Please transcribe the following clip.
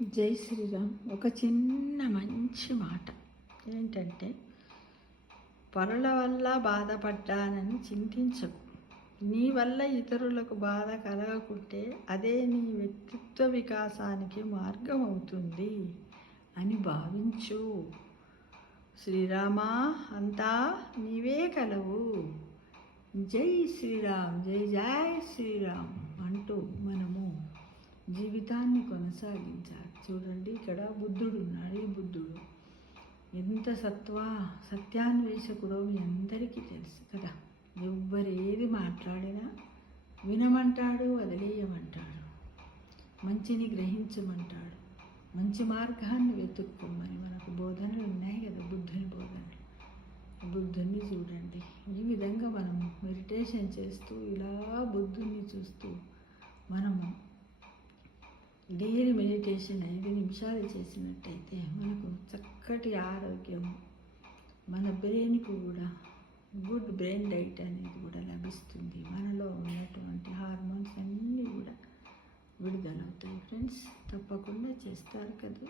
జై శ్రీరామ్. ఒక చిన్న మంచి మాట ఏంటంటే, పరుల వల్ల బాధపడ్డానని చింతించకు. నీ వల్ల ఇతరులకు బాధ కలగకుంటే అదే నీ వ్యక్తిత్వ వికాసానికి మార్గం అవుతుంది అని భావించు. శ్రీరామా, అంతా నీవే కలవు. జై శ్రీరామ్, జై జై శ్రీరామ్ అంటూ మనము జీవితాన్ని కొనసాగించాలి. చూడండి, ఇక్కడ బుద్ధుడు ఉన్నాడు. ఈ బుద్ధుడు ఎంత సత్యాన్వేషకుడో మీ అందరికీ తెలుసు కదా. ఎవ్వరు ఏది మాట్లాడినా వినమంటాడు, వదిలేయమంటాడు, మంచిని గ్రహించమంటాడు, మంచి మార్గాన్ని వెతుక్కోమని మనకు బోధనలు ఉన్నాయి కదా, బుద్ధుని బోధనలు. బుద్ధుని చూడండి, ఈ విధంగా మనం మెడిటేషన్ చేస్తూ ఇలా బుద్ధుని చూస్తూ మనము డైలీ మెడిటేషన్ 5 నిమిషాలు చేసినట్టయితే మనకు చక్కటి ఆరోగ్యం, మన బ్రెయిన్కు కూడా గుడ్ బ్రెయిన్ డైట్ అనేది కూడా లభిస్తుంది. మనలో ఉన్నటువంటి హార్మోన్స్ అన్నీ కూడా విడుదలవుతాయి. ఫ్రెండ్స్, తప్పకుండా చేస్తారు కదా.